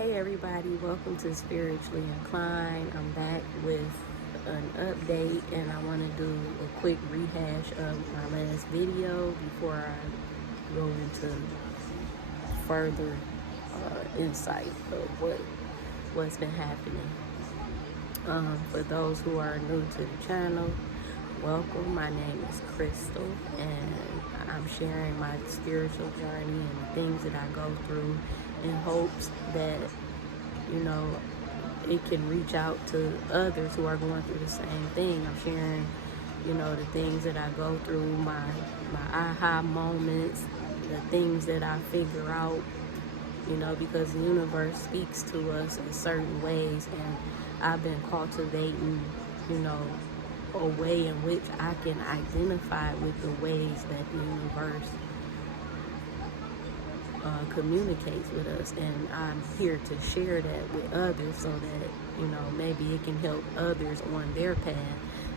Hey everybody, welcome to Spiritually Inclined. I'm back with an update and I want to do a quick rehash of my last video before I go into further insight of what's been happening. For those who are new to the channel, welcome. My name is Crystal and I'm sharing my spiritual journey and the things that I go through in hopes that, it can reach out to others who are going through the same thing. I'm sharing, the things that I go through, my aha moments, the things that I figure out, because the universe speaks to us in certain ways, and I've been cultivating, a way in which I can identify with the ways that the universe communicates with us, and I'm here to share that with others so that maybe it can help others on their path,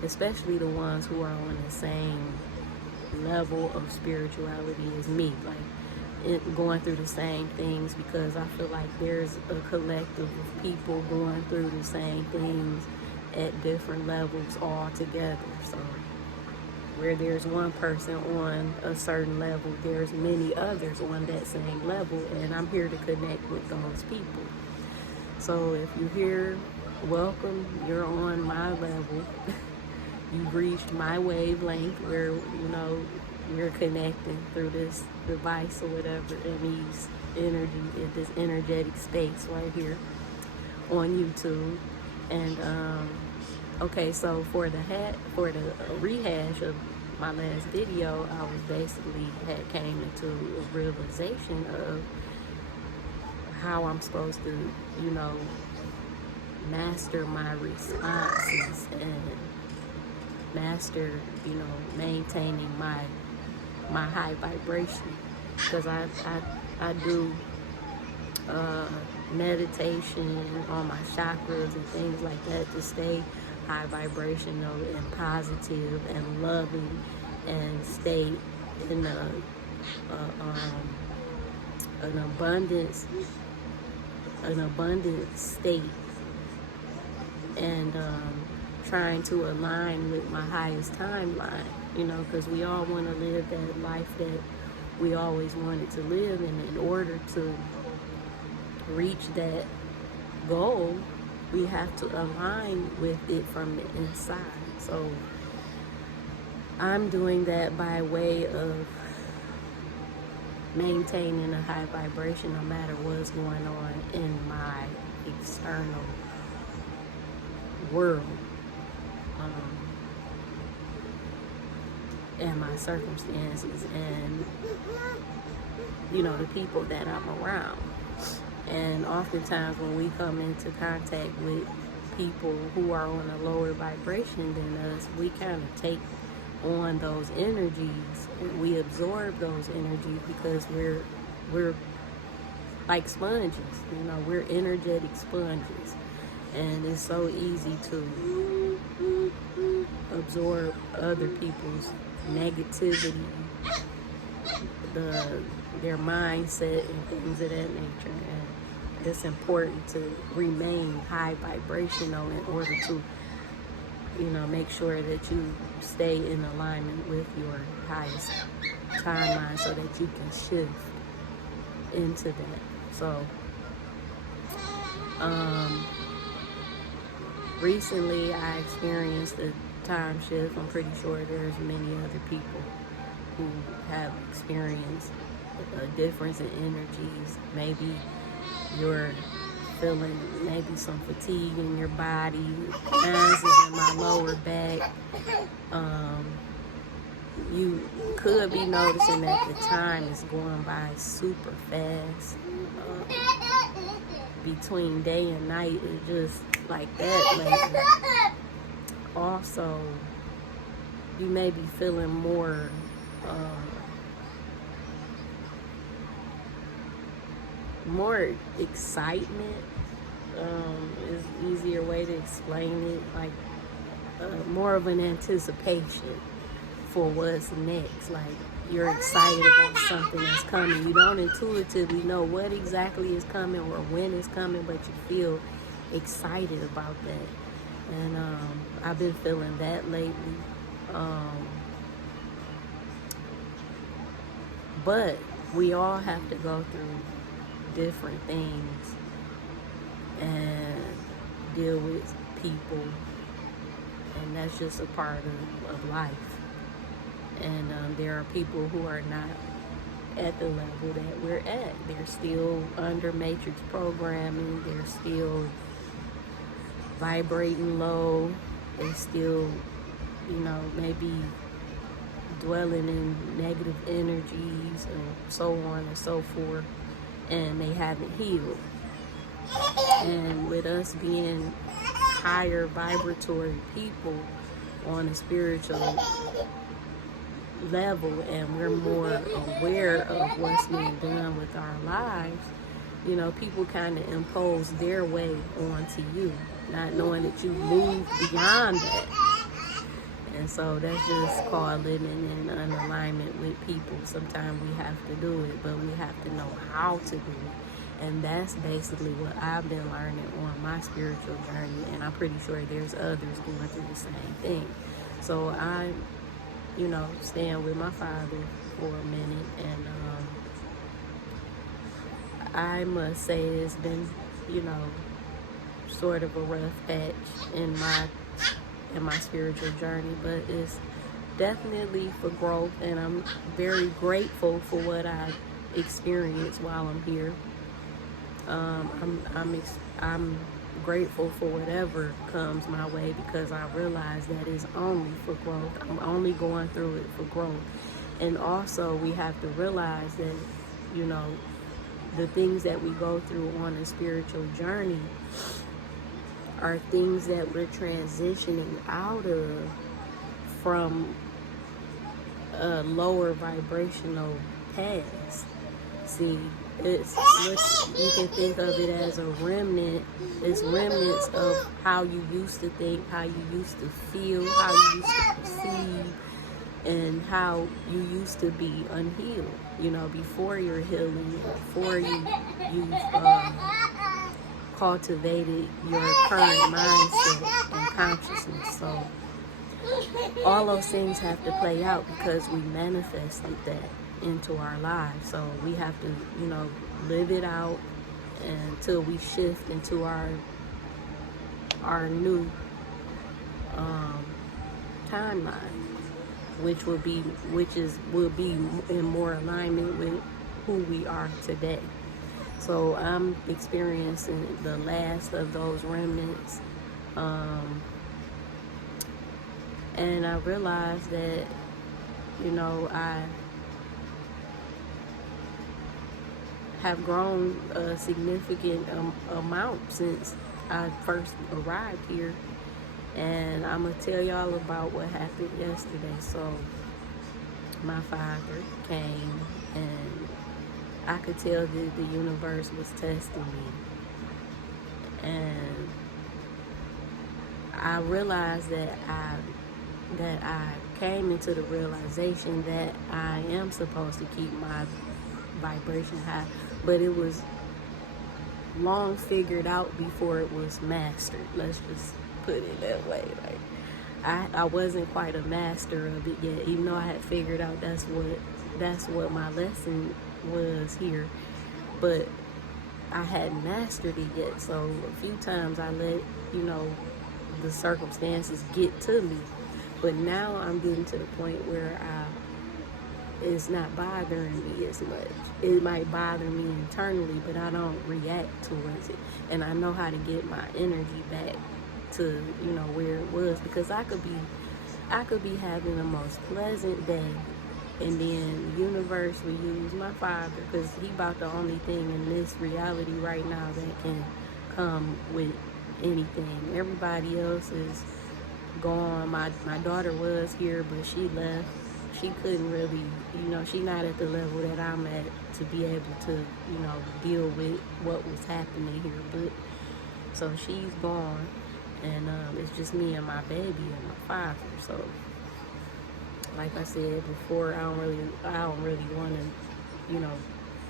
especially the ones who are on the same level of spirituality as me, going through the same things, because I feel like there's a collective of people going through the same things at different levels all together. So where there's one person on a certain level, there's many others on that same level, and I'm here to connect with those people. So if you're here, welcome. You're on my level. You've reached my wavelength where you're connecting through this device or whatever, in this energetic space right here on YouTube. And okay, so for the rehash of my last video, I was basically came into a realization of how I'm supposed to, master my responses and master, maintaining my high vibration, because I do meditation on my chakras and things like that to stay high vibrational and positive and loving, and stay in an abundant state, and trying to align with my highest timeline, because we all want to live that life that we always wanted to live, and in order to reach that goal, we have to align with it from the inside. So I'm doing that by way of maintaining a high vibration no matter what's going on in my external world, and my circumstances, and the people that I'm around. And oftentimes when we come into contact with people who are on a lower vibration than us, we kind of take on those energies, and we absorb those energies because we're like sponges, we're energetic sponges, and it's so easy to absorb other people's negativity, their mindset and things of that nature. And it's important to remain high vibrational in order to make sure that you stay in alignment with your highest timeline so that you can shift into that. So recently I experienced a time shift. I'm pretty sure there's many other people who have experienced a difference in energies. Maybe you're feeling maybe some fatigue in your body. Mine is in my lower back. You could be noticing that the time is going by super fast. Between day and night, it's just like that lately. Also, you may be feeling more excitement, is an easier way to explain it, like more of an anticipation for what's next. Like, you're excited about something that's coming. You don't intuitively know what exactly is coming or when it's coming, but you feel excited about that. And I've been feeling that lately. But we all have to go through different things and deal with people, and that's just a part of life. And there are people who are not at the level that we're at. They're still under matrix programming. They're still vibrating low. They still, maybe dwelling in negative energies and so on and so forth, and they haven't healed. And with us being higher vibratory people on a spiritual level, and we're more aware of what's being done with our lives, people kind of impose their way onto you, not knowing that you move beyond that. And so that's just called living in unalignment with people. Sometimes we have to do it, but we have to know how to do it. And that's basically what I've been learning on my spiritual journey. And I'm pretty sure there's others going through the same thing. So I'm, staying with my father for a minute. And I must say it's been, sort of a rough patch in my spiritual journey, but it's definitely for growth, and I'm very grateful for what I experienced while I'm here. I'm grateful for whatever comes my way, because I realize that it's only for growth. I'm only going through it for growth. And also we have to realize that, the things that we go through on a spiritual journey are things that we're transitioning out of from a lower vibrational past. See, you can think of it as a remnant. It's remnants of how you used to think, how you used to feel, how you used to perceive, and how you used to be unhealed, before your healing, before you've cultivated your current mindset and consciousness. So all those things have to play out because we manifested that into our lives. So we have to, live it out until we shift into our new timeline, which will be in more alignment with who we are today. So I'm experiencing the last of those remnants, and I realized that, I have grown a significant amount since I first arrived here. And I'm going to tell y'all about what happened yesterday. So my father came, and I could tell that the universe was testing me. And I realized that I came into the realization that I am supposed to keep my vibration high, but it was long figured out before it was mastered. Let's just put it that way. Like I wasn't quite a master of it yet, even though I had figured out that's what my lesson was here, but I hadn't mastered it yet. So a few times I let the circumstances get to me, but now I'm getting to the point where it's not bothering me as much. It might bother me internally, but I don't react towards it, and I know how to get my energy back to where it was, because I could be having the most pleasant day, and then the universe will use my father, because he about the only thing in this reality right now that can come with anything. Everybody else is gone. My daughter was here, but she left. She couldn't really, she's not at the level that I'm at to be able to, deal with what was happening here. But so she's gone, and it's just me and my baby and my father. So like I said before, I don't really want to,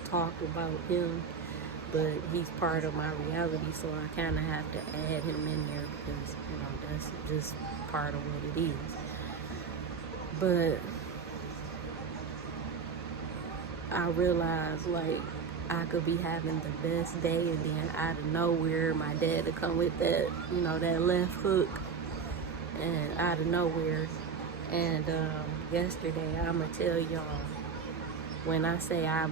talk about him, but he's part of my reality, so I kind of have to add him in there because, that's just part of what it is. But I realized, like, I could be having the best day, and then out of nowhere, my dad to come with that, that left hook, and out of nowhere. And yesterday, I'ma tell y'all, when I say I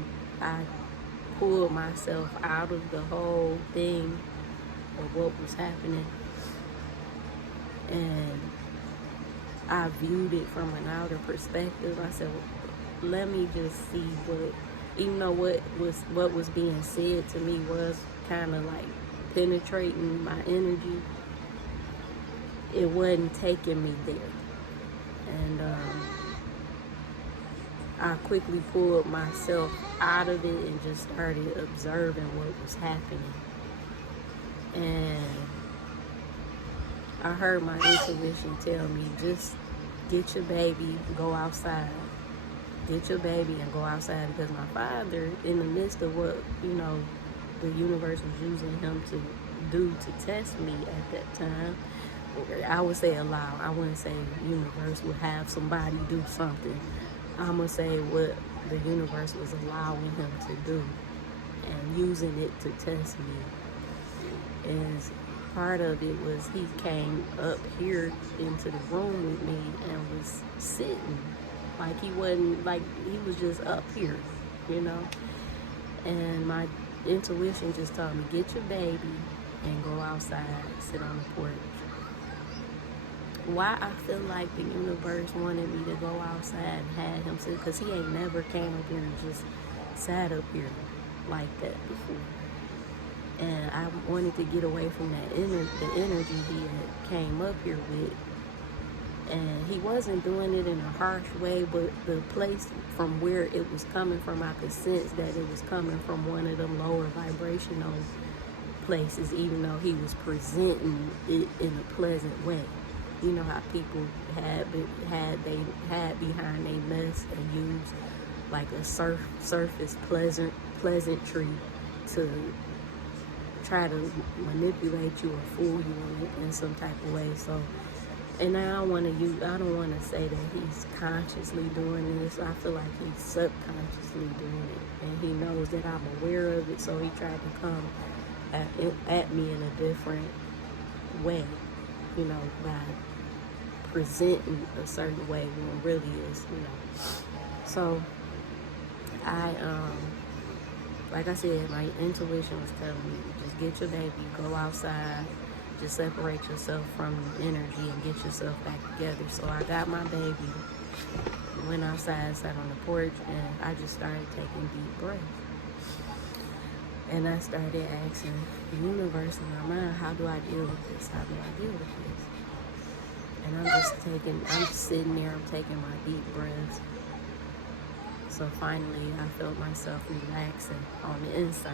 pulled myself out of the whole thing of what was happening, and I viewed it from an outer perspective. I said, let me just see what, even though what was being said to me was kind of like penetrating my energy, it wasn't taking me there. And I quickly pulled myself out of it and just started observing what was happening. And I heard my intuition tell me, just get your baby, go outside. Get your baby and go outside, because my father, in the midst of what, the universe was using him to do to test me at that time, I would say allow. I wouldn't say the universe would have somebody do something. I'm going to say what the universe was allowing him to do and using it to test me. As part of it was, he came up here into the room with me and was sitting. Like he wasn't, like he was just up here, And my intuition just told me, get your baby and go outside, sit on the porch. Why I feel like the universe wanted me to go outside and had him sit, because he ain't never came up here and just sat up here like that before. And I wanted to get away from that the energy he had came up here with. And he wasn't doing it in a harsh way, but the place from where it was coming from, I could sense that it was coming from one of them lower vibrational places, even though he was presenting it in a pleasant way. You know how people had behind a mess and used like a surface pleasantry to try to manipulate you or fool you in some type of way. So, and I don't want to say that he's consciously doing this. I feel like he's subconsciously doing it, and he knows that I'm aware of it. So he tried to come at me in a different way, by presenting a certain way when it really is, So I, like I said, my intuition was telling me, just get your baby, go outside, just separate yourself from the energy and get yourself back together. So I got my baby, went outside, sat on the porch, and I just started taking deep breaths. And I started asking the universe in my mind, how do I deal with this? How do I deal with this? And I'm just sitting there, I'm taking my deep breaths. So finally, I felt myself relaxing on the inside.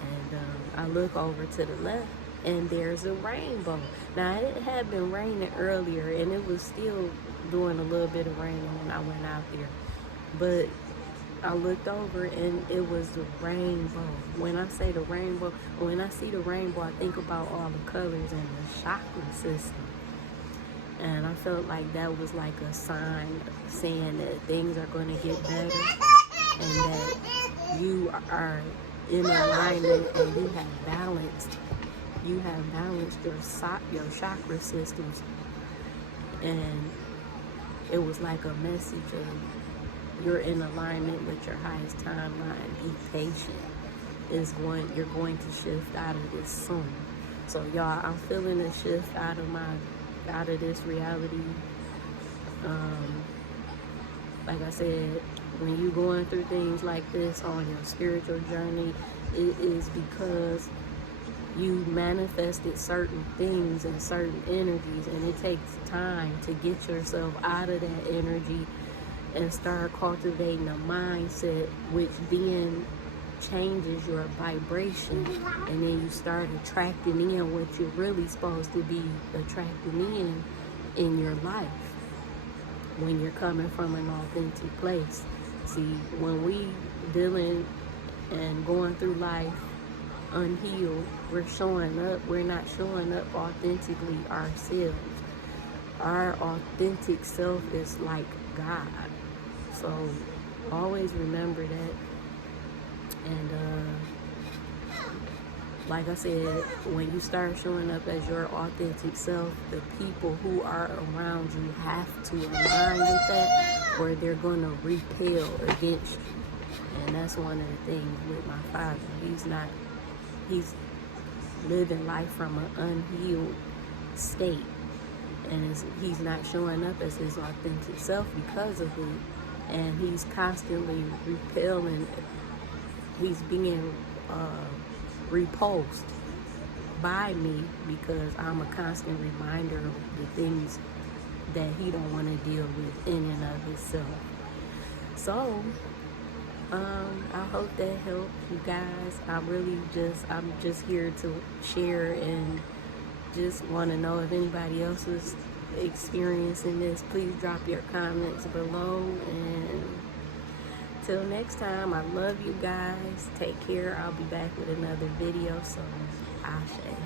And I look over to the left, and there's a rainbow. Now, it had been raining earlier, and it was still doing a little bit of raining when I went out there. But I looked over, and it was the rainbow. When I say the rainbow, when I see the rainbow, I think about all the colors in the chakra system. And I felt like that was like a sign saying that things are going to get better, and that you are in alignment and you have balanced your chakra systems. And it was like a message of, you're in alignment with your highest timeline. Be patient. You're going to shift out of this soon. So y'all, I'm feeling a shift out of this reality. Like I said, when you're going through things like this on your spiritual journey, it is because you manifested certain things and certain energies, and it takes time to get yourself out of that energy and start cultivating a mindset, which then changes your vibration, and then you start attracting in what you're really supposed to be attracting in your life. when you're coming from an authentic place. See, when we dealing and going through life unhealed, we're not showing up authentically ourselves. Our authentic self is like God. So always remember that. And like I said, when you start showing up as your authentic self, the people who are around you have to align with that, or they're going to repel against you. And that's one of the things with my father. He's living life from an unhealed state. And he's not showing up as his authentic self because of it. And he's constantly repelling. He's being repulsed by me because I'm a constant reminder of the things that he don't want to deal with in and of himself. So I hope that helped you guys. I'm just here to share and just want to know if anybody else is experiencing this. Please drop your comments below, and till next time, I love you guys. Take care. I'll be back with another video. So, Ashe.